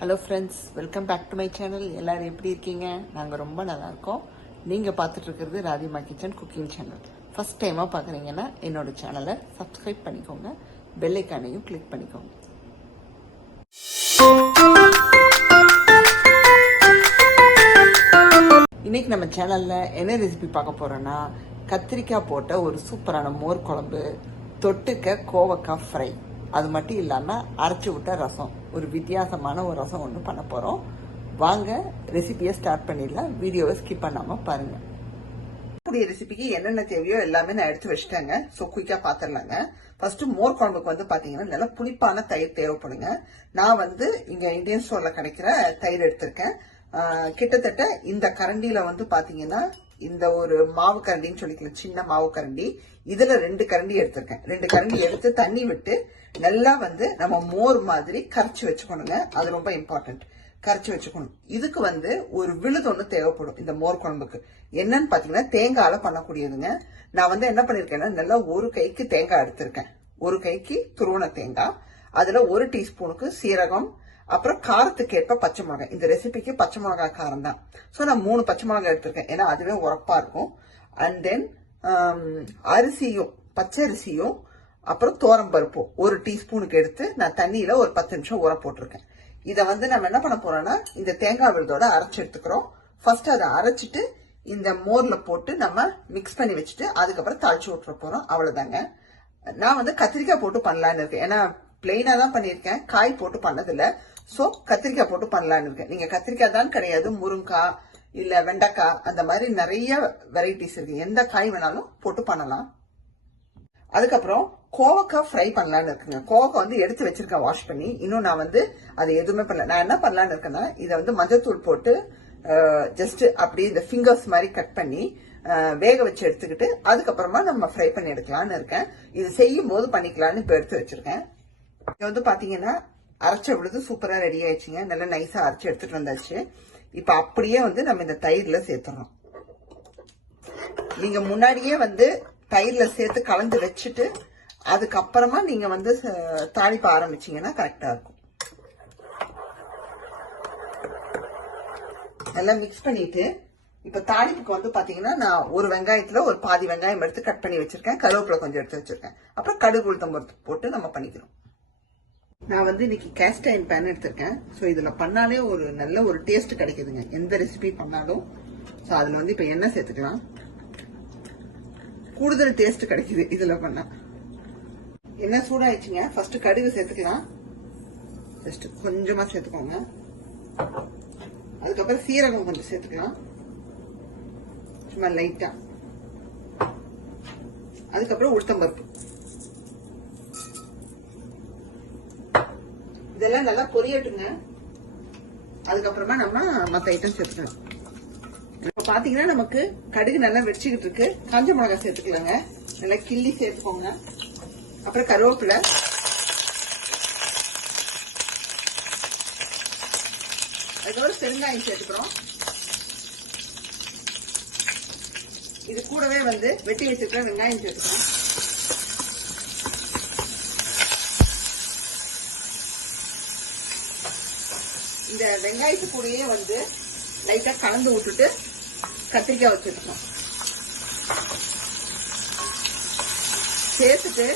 Hello friends, welcome back to my channel. எல்லோரும் எப்படி இருக்கீங்க? நாங்கள் ரொம்ப நல்லா இருக்கோம். நீங்கள் பார்த்துட்டு இருக்கிறது ராதிமா கிச்சன் குக்கிங் சேனல். ஃபர்ஸ்ட் டைமாக பார்க்குறீங்கன்னா என்னோட சேனலை சப்ஸ்கிரைப் பண்ணிக்கோங்க, பெல் ஐக்கானையும் கிளிக் பண்ணிக்கோங்க. இன்னைக்கு நம்ம சேனலில் என்ன ரெசிபி பார்க்க போகிறோன்னா, கத்திரிக்காய் போட்ட ஒரு சூப்பரான மோர் குழம்பு, தொட்டுக்க கோவக்காய் ஃப்ரை, அது மட்டும் இல்லாமல் அரைச்சி விட்ட ரசம், ஒரு வித்தியாசமான ஒரு ரசம் ஒன்று பண்ண போகிறோம். வாங்க ரெசிபியை ஸ்டார்ட் பண்ணிடலாம். வீடியோவை ஸ்கிப் பண்ணாமல் பாருங்கள். ரெசிபிக்கு என்னென்ன தேவையோ எல்லாமே நான் எடுத்து வச்சுட்டேங்க. ஸோ குயிக்காக பார்த்துடலாங்க. ஃபர்ஸ்ட் மோர் குழம்புக்கு வந்து பார்த்தீங்கன்னா நல்லா புளிப்பான தயிர் தேவைப்படுங்க. நான் வந்து இங்கே இந்தியன் ஸ்டோர்ல கிடைக்கிற தயிர் எடுத்திருக்கேன். கிட்டத்தட்ட இந்த கரண்டியில வந்து பாத்தீங்கன்னா இந்த ஒரு மாவு கரண்டின்னு சொல்லிக்கலாம், சின்ன மாவு கரண்டி, இதுல 2 கரண்டி எடுத்திருக்கேன். 2 கரண்டி எடுத்து தண்ணி விட்டு நல்லா வந்து நம்ம மோர் மாதிரி கரைச்சி வச்சுக்கணுங்க. அது ரொம்ப இம்பார்ட்டன்ட், கரைச்சி வச்சுக்கணும். இதுக்கு வந்து ஒரு விழுது ஒண்ணு தேவைப்படும் இந்த மோர் குழம்புக்கு. என்னன்னு பாத்தீங்கன்னா தேங்காயில பண்ணக்கூடியதுங்க. நான் வந்து என்ன பண்ணிருக்கேன்னா நல்லா ஒரு கைக்கு தேங்காய் எடுத்திருக்கேன். ஒரு கைக்கு துருவன தேங்காய், அதுல 1 டீஸ்பூனுக்கு சீரகம், அப்புறம் காரத்துக்கு ஏற்ப பச்சை மிளகாய். இந்த ரெசிபிக்கு பச்சை மிளகாய் காரம் தான். ஸோ நான் 3 பச்சை மிளகாய் எடுத்திருக்கேன், ஏன்னா அதுவே உரப்பா இருக்கும். அண்ட் தென் அரிசியும், பச்சை அரிசியும், அப்புறம் தோரம் பருப்பும் 1 டீஸ்பூனுக்கு எடுத்து நான் தண்ணியில ஒரு 10 நிமிஷம் ஊற போட்டிருக்கேன். இதை வந்து நம்ம என்ன பண்ண போறோம்னா இந்த தேங்காய் விழுதோட அரைச்சு எடுத்துக்கிறோம். ஃபர்ஸ்ட் அதை அரைச்சிட்டு இந்த மோர்ல போட்டு நம்ம மிக்ஸ் பண்ணி வச்சுட்டு அதுக்கப்புறம் தாளிச்சு விட்டுற போறோம். அவ்வளவுதாங்க. நான் வந்து கத்திரிக்காய் போட்டு பண்ணலான்னு இருக்கேன், ஏன்னா பிளெயினா தான் பண்ணியிருக்கேன், காய் போட்டு பண்ணதில்ல. சோ கத்திரிக்காய் போட்டு பண்ணலான்னு இருக்கேன். நீங்க கத்திரிக்காய் தான் கிடையாது, முருங்காய் இல்ல வெண்டைக்காய், அந்த மாதிரி நிறைய வெரைட்டிஸ் இருக்கு. எந்த காய் வேணாலும் போட்டு பண்ணலாம். அதுக்கப்புறம் கோவக்காய் ஃப்ரை பண்ணலான்னு இருக்குங்க. கோவக்காய் வந்து எடுத்து வச்சிருக்கேன் வாஷ் பண்ணி. இன்னும் நான் வந்து அது எதுவுமே பண்ணல. நான் என்ன பண்ணலான்னு இருக்கேன்னா இதை வந்து மஞ்சத்தூள் போட்டு ஜஸ்ட் அப்படியே இந்த ஃபிங்கர்ஸ் மாதிரி கட் பண்ணி வேக வச்சு எடுத்துக்கிட்டு அதுக்கப்புறமா நம்ம ஃப்ரை பண்ணி எடுக்கலான்னு இருக்கேன். இது செய்யும் போது பண்ணிக்கலான்னு இப்ப எடுத்து வச்சிருக்கேன். இங்க வந்து பாத்தீங்கன்னா அரைச்ச விழுது சூப்பரா ரெடி ஆயிடுச்சுங்க. நல்லா நைஸா அரைச்சு எடுத்துட்டு வந்தாச்சு. இப்ப அப்படியே வந்து நம்ம இந்த தயிர்ல சேர்த்துறோம். நீங்க முன்னாடியே வந்து தயிர்ல சேர்த்து கலந்து வச்சுட்டு அதுக்கப்புறமா நீங்க வந்து தாளிப்ப ஆரம்பிச்சீங்கன்னா கரெக்டா இருக்கும். நல்லா மிக்ஸ் பண்ணிட்டு இப்ப தாளிப்புக்கு வந்து பாத்தீங்கன்னா நான் ஒரு வெங்காயத்துல ஒரு பாதி வெங்காயம் எடுத்து கட் பண்ணி வச்சிருக்கேன். கருவேப்பிலை கொஞ்சம் எடுத்து வச்சிருக்கேன். அப்புறம் கடுகு உளுத்தம் பருப்பு போட்டு நம்ம பண்ணிக்கிறோம். நான் வந்து இன்னைக்கு கேஸ்ட் அயர்ன் பேன் எடுத்திருக்கேன். ஸோ இதுல பண்ணாலே ஒரு நல்ல ஒரு டேஸ்ட் கிடைக்குதுங்க, எந்த ரெசிபி பண்ணாலும். ஸோ அதுல வந்து இப்ப எண்ணெய் சேர்த்துக்கலாம், கூடுதல் டேஸ்ட் கிடைக்குது இதுல பண்ணா. எண்ணெய் சூடாயிடுச்சுங்க. ஃபர்ஸ்ட் கடுகு சேர்த்துக்கலாம், ஜஸ்ட் கொஞ்சமா சேர்த்துக்கோங்க. அதுக்கப்புறம் சீரகம் கொஞ்சம் சேர்த்துக்கலாம், சும்மா லைட்டா. அதுக்கப்புறம் உளுத்தம்பருப்பு. இதெல்லாம் நல்லா பொரியட்டுங்க. அதுக்கப்புறமா நம்ம மத்த ஐட்டம் சேர்த்துக்கலாம். இப்ப பாத்தீங்கன்னா நமக்கு கடுகு நல்லா வெடிச்சுக்கிட்டு இருக்கு. காஞ்ச மிளகாய் சேர்த்துக்கலாங்க, நல்லா கிள்ளி சேர்த்துக்கோங்க. அப்புறம் கருவேப்பிலை, அதோட பெருங்காயம் சேர்த்துக்கிறோம். இது கூடவே வந்து வெட்டி வச்சிருக்கிற வெங்காயம் சேர்த்துக்கிறோம். இந்த வெங்காயத்து கூடயே வந்து லைட்டா கலந்து விட்டுட்டு கத்திரிக்காய் வச்சிருக்கோம். சேர்த்துட்டு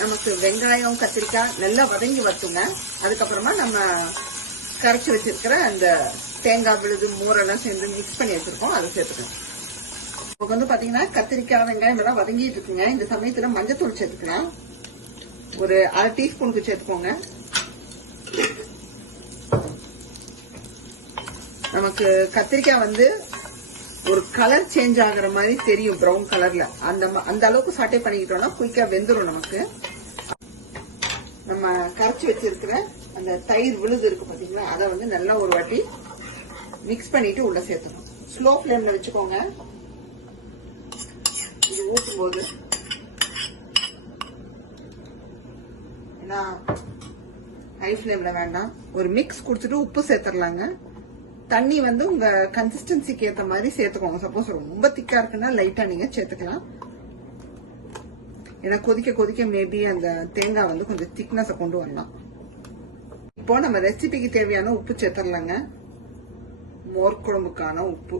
நமக்கு வெங்காயம் கத்திரிக்காய் நல்லா வதங்கி வரட்டுங்க. அதுக்கப்புறமா நம்ம கரைச்சி வச்சிருக்கிற அந்த தேங்காய் விழுது மோரெல்லாம் சேர்ந்து மிக்ஸ் பண்ணி வச்சிருக்கோம், அதை சேர்த்துக்கலாம். இப்போ வந்து பாத்தீங்கன்னா கத்திரிக்காய் வெங்காயம் எல்லாம் வதங்கிட்டு இருக்குங்க. இந்த சமயத்துல மஞ்சத்தூள் சேர்த்துக்கலாம், ஒரு 1/2 டீஸ்பூனுக்கு சேர்த்துக்கோங்க. நமக்கு கத்திரிக்காய் வந்து ஒரு கலர் சேஞ்ச் ஆகுற மாதிரி தெரியும், பிரவுன் கலர்ல. அந்த அளவுக்கு சாட்டே பண்ணிக்கிட்டோம்னா குயிக்கா வெந்துடும் நமக்கு. நம்ம கரைச்சி வச்சிருக்கிற அந்த தயிர் விழுது இருக்கு பாத்தீங்களா, அதை வந்து நல்லா ஒரு வாட்டி மிக்ஸ் பண்ணிட்டு உள்ள சேர்த்துக்கணும். ஸ்லோ ஃபிளேம்ல வச்சுக்கோங்க. இது ஊற்றும் போது ஏன்னா ஹை ஃபிளேம்ல வேண்டாம். ஒரு மிக்ஸ் குடிச்சிட்டு உப்பு சேர்த்துடலாங்க. தண்ணி வந்து உங்க கன்சிஸ்டன்சிக்கு ஏத்த மாதிரி சேர்த்துக்கோங்க. சப்போஸ் ரொம்ப திக்கா இருக்குன்னா லைட்டா நீங்க சேர்த்துக்கலாம். ஏன்னா கொதிக்க கொதிக்க மேபி அந்த தேங்காய் வந்து கொஞ்சம் திக்னஸை கொண்டு வரலாம். இப்போ நம்ம ரெசிபிக்கு தேவையான உப்பு சேர்த்துடலாங்க. மோர் குழம்புக்கான உப்பு.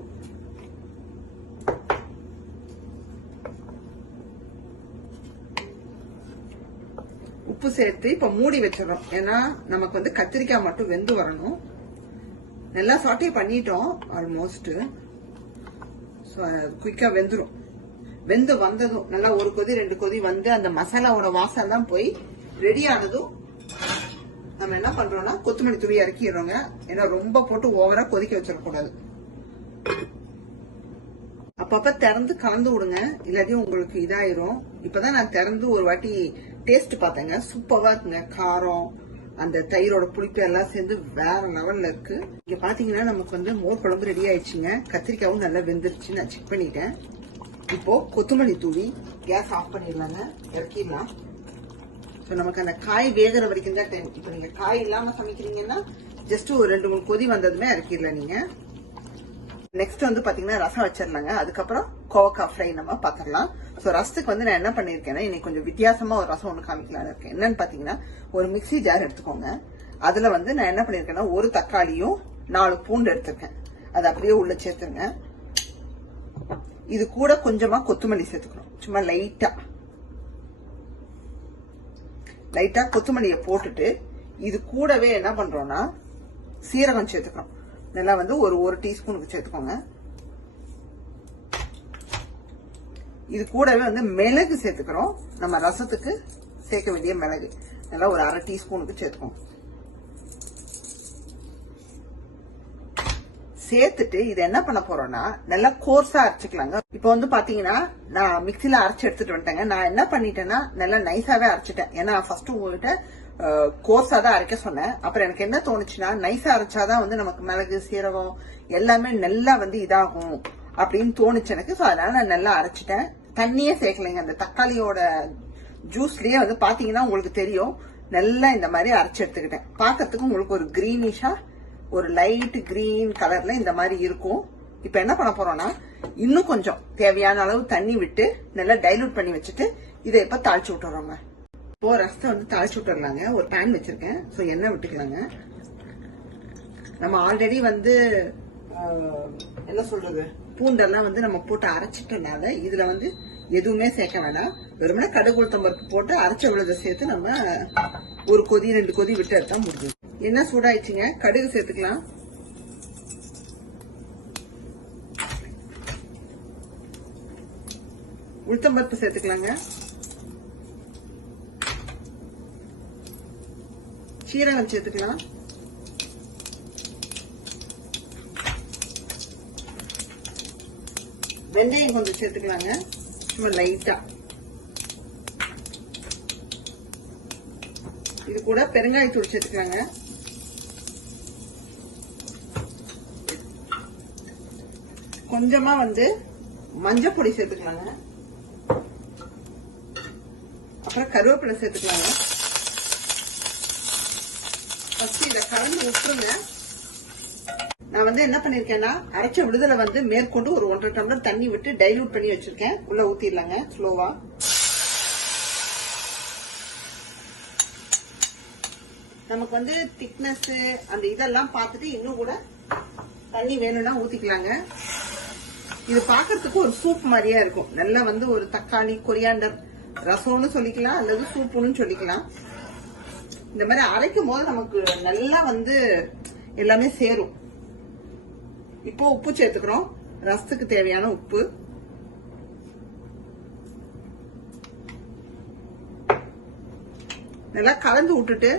உப்பு சேர்த்து இப்ப மூடி வச்சிடறோம். ஏன்னா நமக்கு வந்து கத்திரிக்காய் மட்டும் வெந்து வரணும். நல்லா சாட்டே பண்ணிட்டோம் ஆல்மோஸ்ட். குயிக்கா வெந்துரும். வெந்து வந்ததும் நல்லா ஒரு கொதி 2 கொதி வந்து அந்த மசாலாவோட வாசம் தான் போய் ரெடி ஆனதும் நம்ம என்ன பண்றோம்னா கொத்தமல்லி தூவி இறக்கிடுறோங்க. ஏன்னா ரொம்ப போட்டு ஓவரா கொதிக்க வச்சிடக்கூடாது. அப்பப்ப திறந்து கலந்து விடுங்க, இல்லாட்டி உங்களுக்கு இதாயிரும். இப்பதான் நான் திறந்து ஒரு வாட்டி டேஸ்ட் பார்த்தேங்க. சூப்பரா இருக்குங்க. காரம் அந்த தயிரோட புளிப்பு எல்லாம் சேர்ந்து வேற லெவல்ல இருக்கு. இங்க பாத்தீங்கன்னா நமக்கு வந்து மோர் குழம்பு ரெடி ஆயிடுச்சுங்க. கத்திரிக்காவும் நல்லா வெந்துருச்சு. நான் செக் பண்ணிட்டேன். இப்போ கொத்தமல்லி தூவி கேஸ் ஆஃப் பண்ணிடலாங்க. இறக்கிடலாம். நமக்கு அந்த காய் வேகிற வரைக்கும் தான் டைம். இப்ப நீங்க காய் இல்லாம சமைக்கிறீங்கன்னா ஜஸ்ட் ஒரு 2-3 கொதி வந்ததுமே இறக்கிடலாம் நீங்க. நெக்ஸ்ட் வந்து பாத்தீங்கன்னா ரசம் வச்சிடலாங்க. அதுக்கப்புறம் கோவக்காய் ஃப்ரை நம்ம பாத்திரலாம். சோ ரசத்துக்கு வந்து நான் என்ன பண்ணிருக்கேன்னா இன்னைக்கு கொஞ்சம் வித்தியாசமா ஒரு ரசம் ஒண்ணு காமிக்கலாம்னு இருக்கேன். என்னன்னு பாத்தீங்கன்னா ஒரு மிக்ஸி ஜார் எடுத்துக்கோங்க. அதுல வந்து நான் என்ன பண்ணிருக்கேன்னா ஒரு தக்காளியும் 4 பூண்டு எடுத்திருக்கேன். அது அப்படியே உள்ள சேர்த்துருங்க. இது கூட கொஞ்சமா கொத்தமல்லி சேர்த்துக்கணும். சும்மா லைட்டா கொத்தமல்லியை போட்டுட்டு இது கூடவே என்ன பண்றோம்னா சீரகம் சேர்த்துக்கணும். நல்லா வந்து ஒரு டீஸ்பூனுக்கு சேர்த்துக்கோங்க. இது கூடவே வந்து மிளகு சேர்த்துக்கிறோம். நம்ம ரசத்துக்கு சேர்க்க வேண்டிய மிளகு நல்லா ஒரு 1/2 டீஸ்பூனுக்கு சேர்த்துக்கோங்க. சேர்த்துட்டு இது என்ன பண்ண போறோம்னா நல்லா கோர்ஸா அரைச்சிக்கலாங்க. இப்ப வந்து பாத்தீங்கன்னா நான் மிக்சில அரைச்சு எடுத்துட்டு வந்துட்டேங்க. நான் என்ன பண்ணிட்டேன்னா நல்லா நைஸாவே அரைச்சிட்டேன். ஏன்னா ஃபர்ஸ்ட் உங்ககிட்ட கோர்ஸா தான் அரைக்க சொன்னேன். அப்புறம் எனக்கு என்ன தோணுச்சுன்னா நைஸா அரைச்சாதான் வந்து நமக்கு மிளகு சீரகம் எல்லாமே நல்லா வந்து இதாகும் அப்படின்னு தோணுச்சு எனக்கு. அதனால நான் நல்லா அரைச்சிட்டேன். தண்ணியே சேர்க்கலைங்க. அந்த தக்காளியோட ஜூஸ்லயே வந்து பாத்தீங்கன்னா உங்களுக்கு தெரியும். நல்லா இந்த மாதிரி அரைச்சு எடுத்துக்கிட்டேன். பாக்கிறதுக்கு உங்களுக்கு ஒரு கிரீனிஷா ஒரு லைட் கிரீன் கலர்ல இந்த மாதிரி இருக்கும். இப்ப என்ன பண்ண போறோம்னா இன்னும் கொஞ்சம் தேவையான அளவு தண்ணி விட்டு நல்லா டைலூட் பண்ணி வச்சுட்டு இதை இப்ப தாளிச்சு விட்டுறோங்க. இப்போ ரசத்தை வந்து தாளிச்சு விட்டுறலாங்க. ஒரு பேன் வச்சிருக்கேன். சோ எண்ணெய் விட்டுக்கலாங்க. நம்ம ஆல்ரெடி வந்து என்ன சொல்றது பூண்டெல்லாம் வந்து நம்ம போட்டு அரைச்சிட்டனால இதுல வந்து எதுவுமே சேர்க்க வேண்டாம். வெறுமனே கடுகு உளுத்தம் பருப்பு போட்டு அரைச்ச விழுத சேர்த்து நம்ம ஒரு கொதி 2 கொதி விட்டு எடுத்தா முடிஞ்சது. என்ன சூடாயிடுச்சுங்க. கடுகு சேர்த்துக்கலாம். உளுத்தம் பருப்பு சேர்த்துக்கலாங்க. சீரகம் சேர்த்துக்கலாம். வெந்தயம் கொஞ்சம் சேர்த்துக்கலாங்க. சும்மா லைட்டா. இது கூட பெருங்காயத்தூள் சேர்த்துக்கலாங்க. கொஞ்சமா வந்து மஞ்சள் பொடி சேர்த்துக்கலாங்க. அப்புறம் கருவேப்பிலை சேர்த்துக்கலாங்க. ஃபர்ஸ்ட் இதை கலந்து விட்டுருங்க. நான் வந்து என்ன பண்ணிருக்கேன்னா அரைச்ச விடுதலை வந்து மேற்கொண்டு ஒரு 1.5 டம்ளர் தண்ணி விட்டு டைலூட் பண்ணி வச்சிருக்கேன். உள்ள ஊத்திடலாங்க ஸ்லோவா. நமக்கு வந்து திக்னஸ் அந்த இதெல்லாம் பார்த்துட்டு இன்னும் கூட தண்ணி வேணும்னா ஊத்திக்கலாங்க. இது பாக்கிறதுக்கு ஒரு சூப் மாதிரியா இருக்கும். நல்லா வந்து ஒரு தக்காளி கொரியாண்டர் ரசம்னு சொல்லிக்கலாம் அல்லது சூப்புன்னு சொல்லிக்கலாம். இந்த மாதிரி அரைக்கும் போது நமக்கு நல்லா வந்து எல்லாமே சேரும். இப்போ உப்பு சேர்த்துக்கிறோம். ரசத்துக்கு தேவையான உப்பு. நல்லா கலந்து விட்டுட்டு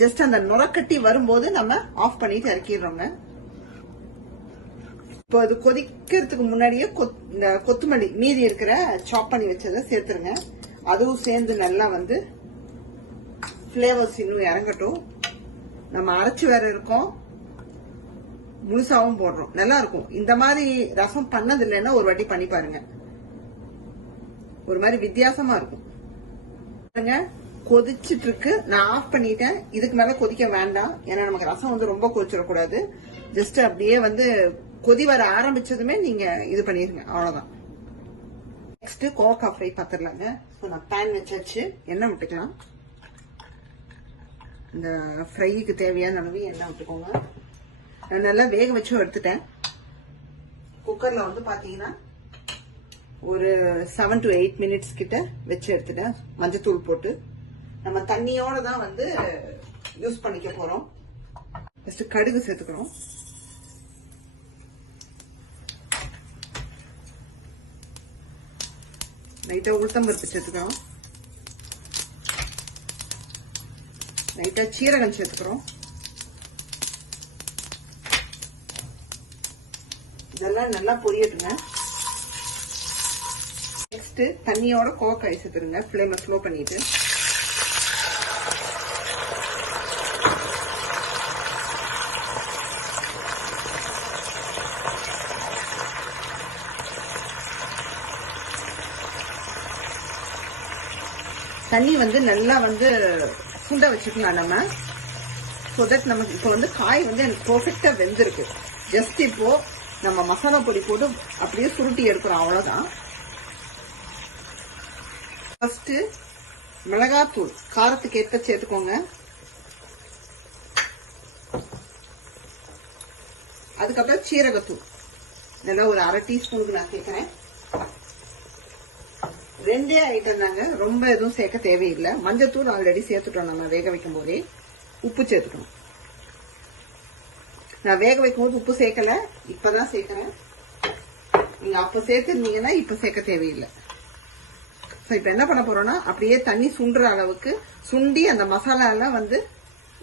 ஜஸ்ட் அந்த நுரக்கட்டி வரும்போது நம்ம ஆஃப் பண்ணிட்டு இறக்கிடுறோங்க. இப்போ அது கொதிக்கிறதுக்கு முன்னாடியே இந்த கொத்தமல்லி மீதி இருக்கிற சாப் பண்ணி வச்சதை சேர்த்துருங்க. அதுவும் சேர்ந்து நல்லா வந்து பிளேவர்ஸ் இன்னும் இறங்கட்டும். நம்ம அரைச்சு வேற இருக்கோம், முழுசாவும் போடுறோம். நல்லா இருக்கும். இந்த மாதிரி ரசம் பண்ணது இல்லைன்னா ஒரு வாட்டி பண்ணி பாருங்க. ஒரு மாதிரி வித்தியாசமா இருக்கும். கொதிச்சிட்டு இருக்கு. நான் ஆஃப் பண்ணிட்டேன். இதுக்கு மேல கொதிக்க வேண்டாம். ஏன்னா நமக்கு ரசம் வந்து ரொம்ப கொதிச்சிடக்கூடாது. ஜஸ்ட் அப்படியே வந்து கொதி வர ஆரம்பிச்சதுமே நீங்க இது பண்ணிருங்க. அவ்வளவுதான். Next, கோவக்காய் ஃப்ரை பார்த்துடலாங்க. நான் பேன் வச்சாச்சு. எண்ணெய் விட்டுக்கலாம். இந்த ஃப்ரைக்கு தேவையான அளவு எண்ணெய் விட்டுக்கோங்க. நான் நல்லா வேக வச்சு எடுத்துட்டேன். குக்கர்ல வந்து பாத்தீங்கன்னா ஒரு 7 to 8 மினிட்ஸ் கிட்ட வச்சு எடுத்துட்டேன். மஞ்சத்தூள் போட்டு நம்ம தண்ணியோட தான் வந்து யூஸ் பண்ணிக்க போறோம். ஃபர்ஸ்ட் கடுகு சேர்த்துக்கிறோம். லைட்டா உளுத்தம்பருப்பு சேர்த்துக்கிறோம். லைட்டா சீரகம் சேர்த்துக்கிறோம். இதெல்லாம் நல்லா பொரியட்டுங்க. நெக்ஸ்ட் தண்ணியோட கோவக்காய் சேர்த்துருங்க. ஃப்ளேமை ஸ்லோ பண்ணிட்டு தண்ணி வந்து நல்லா வந்து சுண்ட வச்சுக்கலாம் நம்ம. ஸோ தட் நமக்கு இப்போ வந்து காய் வந்து எனக்கு பர்ஃபெக்டா வெந்திருக்கு. ஜஸ்ட் இப்போ நம்ம மசாலா பொடி போட்டு அப்படியே சுருட்டி எடுக்கிறோம், அவ்வளவுதான். ஃபர்ஸ்ட் மிளகாத்தூள் காரத்துக்கு ஏற்ப சேர்த்துக்கோங்க. அதுக்கப்புறம் சீரகத்தூள் இதெல்லாம் ஒரு 1/2 டீஸ்பூனுக்கு நான் சேர்க்கிறேன். 2 ஐட்டம் தாங்க, ரொம்ப எதுவும் சேர்க்க தேவையில்லை. மஞ்சத்தூள் ஆல்ரெடி சேர்த்துட்டோம் நம்ம வேக வைக்கும் போதே. உப்பு சேர்த்துக்கணும். நான் வேக வைக்கும் போது உப்பு சேர்க்கல, இப்பதான் சேர்க்கிறேன். நீங்க அப்ப சேர்த்துருந்தீங்கன்னா இப்ப சேர்க்க தேவையில்லை. இப்ப என்ன பண்ண போறோம்னா அப்படியே தண்ணி சுண்டுற அளவுக்கு சுண்டி அந்த மசாலா எல்லாம் வந்து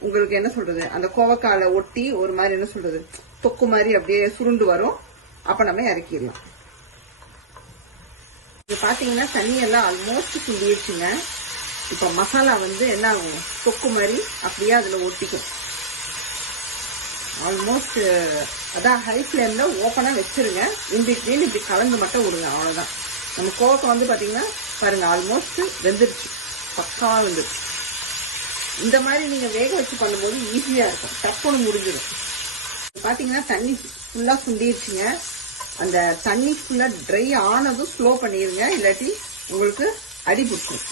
உங்களுக்கு என்ன சொல்றது அந்த கோவக்கால ஒட்டி ஒரு மாதிரி என்ன சொல்றது தொக்கு மாதிரி அப்படியே சுருண்டு வரும். அப்ப நம்ம இறக்கிடலாம். இது பாத்தீங்கன்னா தண்ணி எல்லாம் ஆல்மோஸ்ட் சுண்டிடுச்சுங்க. இப்ப மசாலா வந்து என்ன ஆகும், தொக்கு மாதிரி அப்படியே அதுல ஒட்டிக்கும். ஆல்மோஸ்ட் அதான் ஹை ஃபிளேம்ல ஓப்பனா வச்சிருங்க. இன்பிட்வீன் இப்படி கலந்து மட்டும் விடுங்க, அவ்வளவுதான். நம்ம கோவக்காய் வந்து பாத்தீங்கன்னா பாருங்க ஆல்மோஸ்ட் வெந்துருச்சு, பக்காவா வெந்துருச்சு. இந்த மாதிரி நீங்க வேக வச்சு பண்ணும்போது ஈஸியா இருக்கும், டப்புன்னு முடிஞ்சிடும். பாத்தீங்கன்னா தண்ணி ஃபுல்லா சுண்டிடுச்சுங்க. அந்த தண்ணி ஃபுல்லா ட்ரை ஆனதும் ஸ்லோ பண்ணிருங்க, இல்லாட்டி உங்களுக்கு அடி பிடிக்கும்.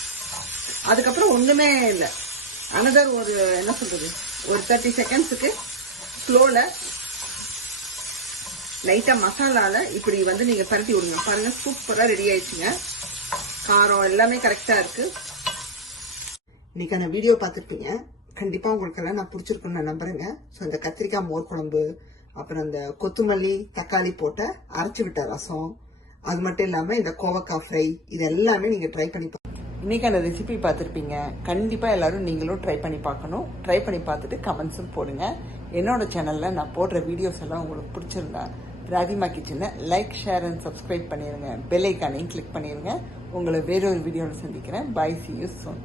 அதுக்கப்புறம் ஒண்ணுமே இல்லை, அனதர் ஒரு என்ன சொல்றது ஒரு 30 செகண்ட்ஸுக்கு ஸ்லோல லைட்டா மசாலால இப்படி வந்து நீங்க பரட்டி விடுங்க. பாருங்க சூப்பரா ரெடி ஆயிடுச்சுங்க. காரம் எல்லாமே கரெக்டா இருக்கு. இன்னைக்கான வீடியோ பார்த்துருப்பீங்க. கண்டிப்பா உங்களுக்கு எல்லாம் நான் பிடிச்சிருக்குன்னு நான் நம்புறேங்க. ஸோ இந்த கத்திரிக்காய் மோர் குழம்பு, அப்புறம் இந்த கொத்தமல்லி தக்காளி போட்ட அரைச்சு விட்ட ரசம், அது மட்டும் இல்லாம இந்த கோவக்காய் ஃப்ரை, இது எல்லாமே நீங்க ட்ரை பண்ணி இன்னைக்கான ரெசிபி பார்த்துருப்பீங்க. கண்டிப்பா எல்லாரும் நீங்களும் ட்ரை பண்ணி பார்க்கணும். ட்ரை பண்ணி பார்த்துட்டு கமெண்ட்ஸும் போடுங்க. என்னோட சேனல்ல நான் போடுற வீடியோஸ் எல்லாம் உங்களுக்கு பிடிச்சிருந்தா ராதிமா கிச்சனை லைக், ஷேர் அண்ட் சப்ஸ்கிரைப் பண்ணிருங்க. பெல் ஐக்கானையும் கிளிக் பண்ணிருங்க. உங்களை வேறொரு வீடியோவில் சந்திக்கிறேன். Bye, see you soon.